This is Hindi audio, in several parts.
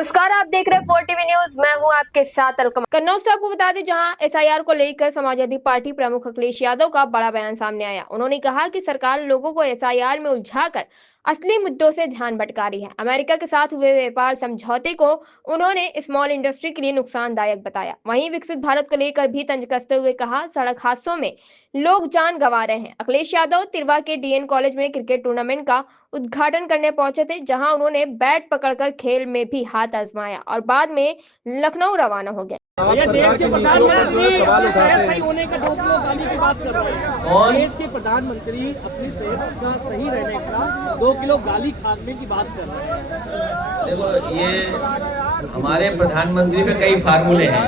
नमस्कार, आप देख रहे हैं 4 टीवी न्यूज। मैं हूं आपके साथ अलकम। कन्नौज से आपको बता दें, जहां एसआईआर को लेकर समाजवादी पार्टी प्रमुख अखिलेश यादव का बड़ा बयान सामने आया। उन्होंने कहा कि सरकार लोगों को एसआईआर में उलझाकर असली मुद्दों से ध्यान भटका रही है। अमेरिका के साथ हुए व्यापार समझौते को उन्होंने स्मॉल इंडस्ट्री के लिए नुकसानदायक बताया। वहीं विकसित भारत को लेकर भी तंज कसते हुए कहा, सड़क हादसों में लोग जान गंवा रहे हैं। अखिलेश यादव तिरवा के डीएन कॉलेज में क्रिकेट टूर्नामेंट का उद्घाटन करने पहुंचे थे, जहां उन्होंने बैट पकड़कर खेल में भी हाथ आजमाया और बाद में लखनऊ रवाना हो गए। ये देश के प्रधानमंत्री अपनी सेहत सही होने का 2 किलो गाली की बात कर रहे हैं। देश के प्रधानमंत्री अपनी सेहत का सही रहने का 2 किलो गाली खाने की बात कर रहे हैं। देखो, ये हमारे प्रधानमंत्री पे कई फार्मूले हैं।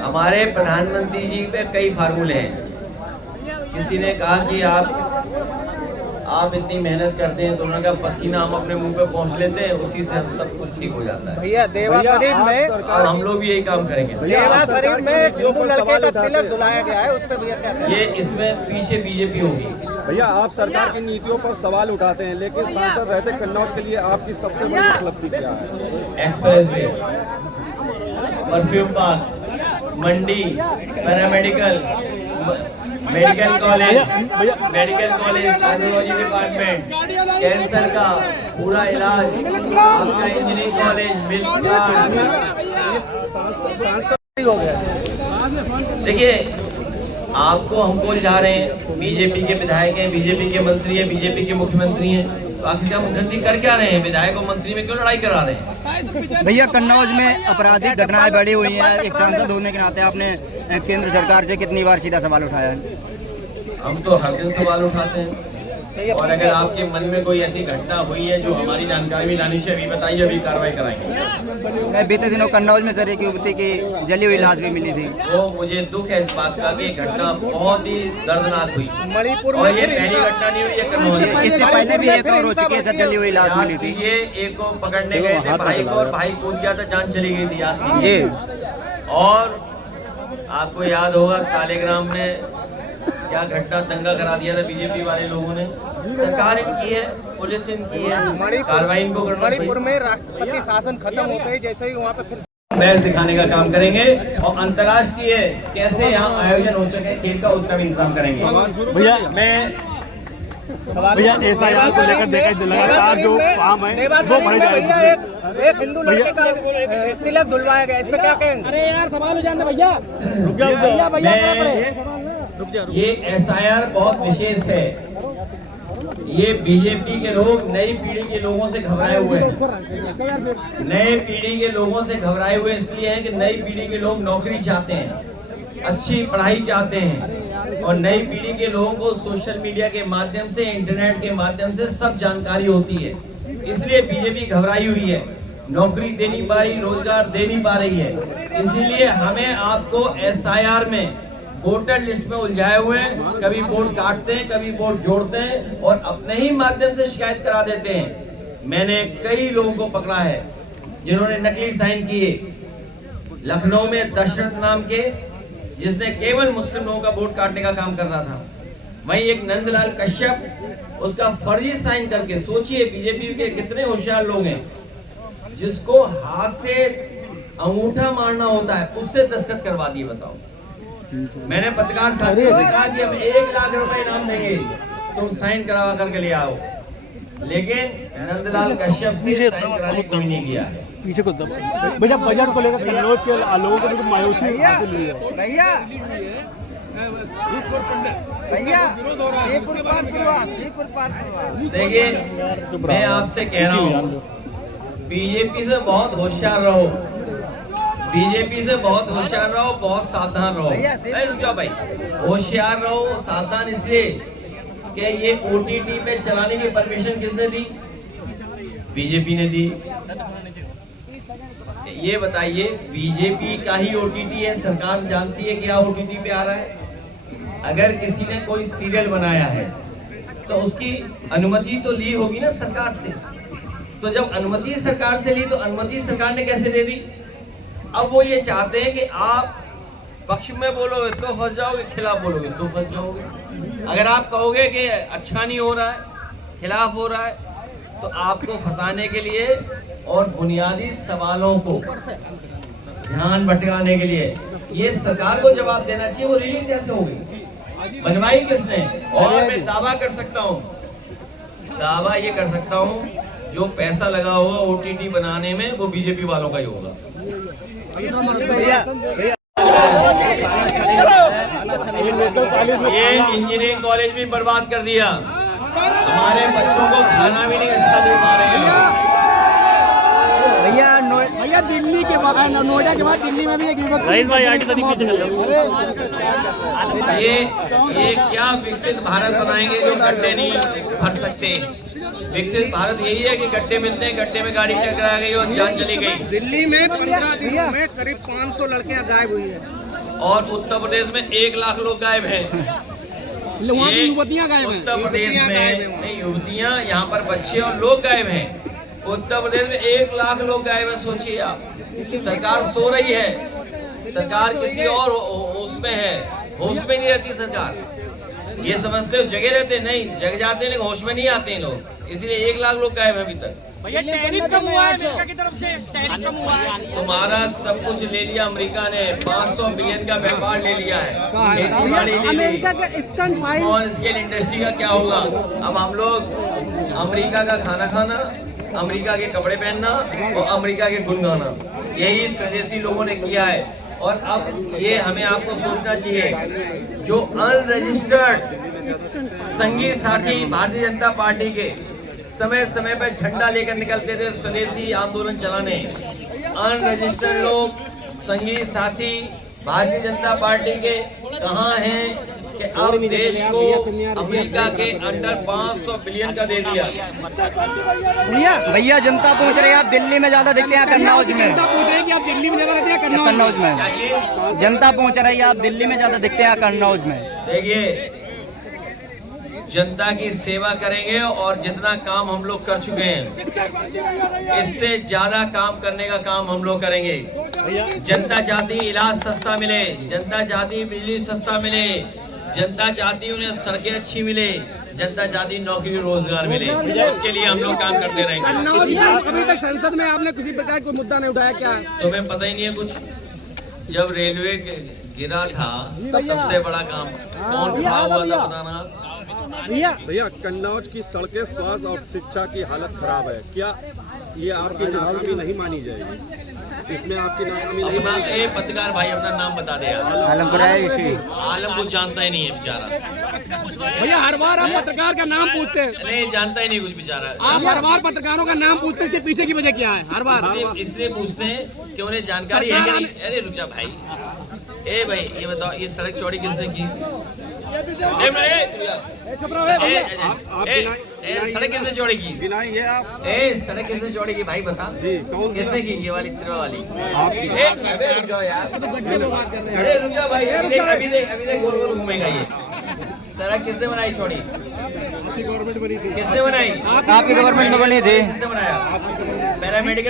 हमारे प्रधानमंत्री जी पे कई फार्मूले हैं। किसी ने कहा कि आप इतनी मेहनत करते हैं तो उन्होंने कहा पसीना हम अपने मुंह पे पहुंच लेते हैं, उसी से हम सब कुछ ठीक हो जाता है। भैया देवा शरीफ में और हम लोग भी यही काम करेंगे। देवा शरीफ में हिंदू लड़के का तिलक दुलाया गया है, उस पर भैया क्या ये इसमें पीछे बीजेपी होगी। भैया, आप सरकार की नीतियों पर सवाल उठाते हैं, लेकिन सांसद रहते कन्नौज के लिए आपकी सबसे बड़ी उपलब्धि क्या है? एक्सप्रेस वे, परफ्यूम पार्क, मंडी, paramedical, medical college, cardiology department, cancer का पूरा इलाज, आपका इंजीनियरिंग कॉलेज, हो गया। देखिए, आपको हमको उलझा रहे हैं। बीजेपी के विधायक हैं, बीजेपी के मंत्री हैं, बीजेपी के मुख्यमंत्री हैं, तो आखिर मुख्यमंत्री कर क्या रहे हैं? विधायक और मंत्री में क्यों लड़ाई करा रहे हैं? भैया, कन्नौज में आपराधिक घटनाएं बढ़ी हुई हैं। एक सांसद होने के नाते आपने केंद्र सरकार से कितनी बार सीधा सवाल उठाया है? हम तो हर दिन सवाल उठाते हैं, और अगर आपके मन में कोई ऐसी घटना हुई है जो हमारी जानकारी में लानी चाहिए, अभी बताइए, अभी कार्रवाई कराएंगे। बीते दिनों कन्नौज में सर एक युवती की जली हुई लाश भी मिली थी। वो मुझे दुख है इस बात का कि घटना बहुत ही दर्दनाक हुई, मणिपुर और ये पहली घटना नहीं हुई है कन्नौज में। इससे पहले भी एक और हो चुकी है, जली हुई लाश मिली थी। ये एक को पकड़ने गए थे भाई को, और भाई कूद गया था, जान चली गई थी आज की। और आपको याद होगा तालेग्राम में क्या घटना, दंगा करा दिया था बीजेपी वाले लोगों ने। सरकार इनकी है, पुलिस इनकी है, कार्रवाई इनको करना चाहिए। मणिपुर में राष्ट्रपति शासन खत्म होते ही जैसे ही वहाँ पे फिर मैच दिखाने का काम करेंगे, और अंतर्राष्ट्रीय कैसे यहाँ आयोजन हो सके खेल का, उसका भी इंतजाम करेंगे। भैया भैया एसआईआर को लेकर देखा लगातार जो काम है वो बढ़ जाएगा। एक हिंदू लड़के का तिलक धुलवाया गया, इस पे क्या कहेंगे? अरे यार सवाल हो जाने भैया। ये एसआईआर बहुत विशेष है। ये बीजेपी के लोग नई पीढ़ी के लोगों से घबराए हुए हैं। नए पीढ़ी के लोगों से घबराए हुए इसलिए हैं कि नई पीढ़ी के लोग नौकरी चाहते हैं, अच्छी पढ़ाई चाहते हैं, और नई पीढ़ी के लोगों को सोशल मीडिया के माध्यम से, इंटरनेट के माध्यम से सब जानकारी होती है। इसलिए बीजेपी घबराई हुई है, नौकरी दे नहीं पा रही, रोजगार दे नहीं पा रही है। इसीलिए हमें आपको एसआईआर में वोटर लिस्ट में उलझाए हुए हैं, कभी वोट काटते हैं, कभी वोट जोड़ते हैं, और अपने ही माध्यम से शिकायत करा देते हैं। मैंने कई लोगों को पकड़ा है जिन्होंने नकली साइन किए। लखनऊ में दशरथ नाम के, जिसने केवल मुस्लिम लोगों का वोट काटने का काम कर रहा था। वहीं एक नंदलाल कश्यप, उसका फर्जी साइन करके, सोचिए बीजेपी के कितने होशियार लोग हैं, जिसको हाथ से अंगूठा मारना होता है उससे दस्तखत करवा दिए। बताओ, मैंने पत्रकार साथियों से कहा कि हम 1 लाख रुपए इनाम देंगे, तुम साइन करवा करके ले आओ, लेकिन नंदलाल कश्यप से साइन कराने कोई नहीं किया। पीछे को भैया, बजट को लेकर कन्नौज के लोगों को मायूसी हासिल हुई है। देखिए, मैं आपसे कह रहा हूँ, बीजेपी से बहुत होशियार रहो, बीजेपी से बहुत होशियार रहो, बहुत सावधान रहो। रुक जाओ भाई, होशियार रहो, सावधान इसलिए कि ये ओटीटी पे चलाने की परमिशन किसने दी? बीजेपी ने दी। ये बताइए, बीजेपी का ही ओटीटी है, सरकार जानती है क्या ओटीटी पे आ रहा है? अगर किसी ने कोई सीरियल बनाया है तो उसकी अनुमति तो ली होगी ना सरकार से। तो जब अनुमति सरकार से ली तो अनुमति सरकार ने कैसे दे दी? अब वो ये चाहते हैं कि आप पक्ष में बोलोगे तो फंस जाओगे, खिलाफ बोलोगे तो फंस जाओगे। अगर आप कहोगे कि अच्छा नहीं हो रहा है, खिलाफ हो रहा है, तो आपको फंसाने के लिए और बुनियादी सवालों को ध्यान भटकाने के लिए ये सरकार को जवाब देना चाहिए। वो रिलीज कैसे हो गई, बनवाई किसने? और मैं दावा कर सकता हूँ, दावा ये कर सकता हूँ, जो पैसा लगा होगा OTT बनाने में वो बीजेपी वालों का ही होगा। ये इंजीनियरिंग कॉलेज भी बर्बाद कर दिया, हमारे बच्चों को खाना भी नहीं अच्छा दे पा रहे हैं। भैया दिल्ली के बाद, नोएडा के बाद दिल्ली में भी एक युवक ये क्या विकसित भारत बनाएंगे जो गड्ढे नहीं भर सकते? विकसित भारत यही है कि गड्ढे मिलते हैं, गड्ढे में गाड़ी टकरा गई और जान चली गई। दिल्ली में 15 दिनों में करीब 500 लड़कियां गायब हुई है और उत्तर प्रदेश में 1 लाख लोग गायब हैं। वहाँ की युवतियां गायब हैं। उत्तर प्रदेश में नहीं, युवतियां, यहाँ पर बच्चे और लोग गायब हैं। उत्तर प्रदेश में 1 लाख लोग गायब हैं। सोचिए आप, सरकार सो रही है, सरकार किसी और होश में है, होश में नहीं रहती सरकार। ये समझते हो जगह रहते, नहीं जग जाते हैं लेकिन होश में नहीं आते हैं लोग, इसलिए 1 लाख लोग गायब हैं अभी तक। तुम्हारा सब कुछ ले लिया अमेरिका ने, 500 बिलियन का व्यापार ले लिया है, खेती-बाड़ी ले ली। स्मॉल स्केल इंडस्ट्री का क्या होगा? अब हम लोग अमेरिका का खाना खाना, अमेरिका के कपड़े पहनना और अमेरिका के गुन गाना, यही स्वदेशी लोगों ने किया है। और अब ये हमें आपको सोचना चाहिए, जो अनरजिस्टर्ड संगी साथी भारतीय जनता पार्टी के समय समय पर झंडा लेकर निकलते थे स्वदेशी आंदोलन चलाने, अनरजिस्टर्ड लोग संगी साथी भारतीय जनता पार्टी के कहाँ हैं कि अब देश को अमेरिका के अंडर 500 बिलियन का दे दिया। भैया जनता पहुंच रही है, आप दिल्ली में ज्यादा दिखते हैं कन्नौज में। कन्नौज में क्या चीज? जनता पहुंच रही है, आप दिल्ली में ज्यादा दिखते हैं कन्नौज में। देखिए, जनता की सेवा करेंगे और जितना काम हम लोग कर चुके हैं इससे ज्यादा काम करने का काम हम लोग करेंगे। जनता चाहती इलाज सस्ता मिले, जनता चाहती बिजली सस्ता मिले, जनता चाहती उन्हें सड़कें अच्छी मिले, जनता चाहती नौकरी रोजगार मिले, उसके लिए हम लोग काम करते रहेंगे। अभी तक संसद में आपने किसी प्रकार कोई मुद्दा नहीं उठाया क्या? तुम्हें पता ही नहीं है कुछ? जब रेलवे गिरा था सबसे बड़ा काम कौन खड़ा हुआ था बताना? भैया कन्नौज की सड़कें, स्वास्थ्य और शिक्षा की हालत खराब है, क्या ये आपकी नाकामी नहीं मानी जाएगी? इसमें आपकी नाकामी नहीं मानी जाएगी? पत्रकार भाई अपना नाम बता दे यार। आलमपुर है इसी। आलम कुछ जानता ही नहीं है बेचारा। भैया हर बार आप पत्रकार का नाम पूछते हैं, नहीं जानता ही नहीं कुछ बेचारा। आप हर बार पत्रकारों का नाम पूछते हैं, इसके पीछे की वजह क्या है? हर बार इसलिए पूछते हैं कि उन्हें जानकारी है कि नहीं। अरे रुक जा भाई, ए भाई ये बताओ, ये सड़क चौड़ी किसने की? सड़क किसने चौड़ी की? गिनाइए आप। सड़क किसने चौड़ी की भाई बता जी, कौन सी? किसने की? ये वाली तिरवा वाली। आपकी। अबे रुक जाओ यार, अरे रुक जाओ भाई, अभी देख गोल गोल घूमेगा ये। सड़क किसने बनाई चौड़ी? किसने बनाई? आपकी गवर्नमेंट में बनी थी। किसने बनाया? पैरामेडिकल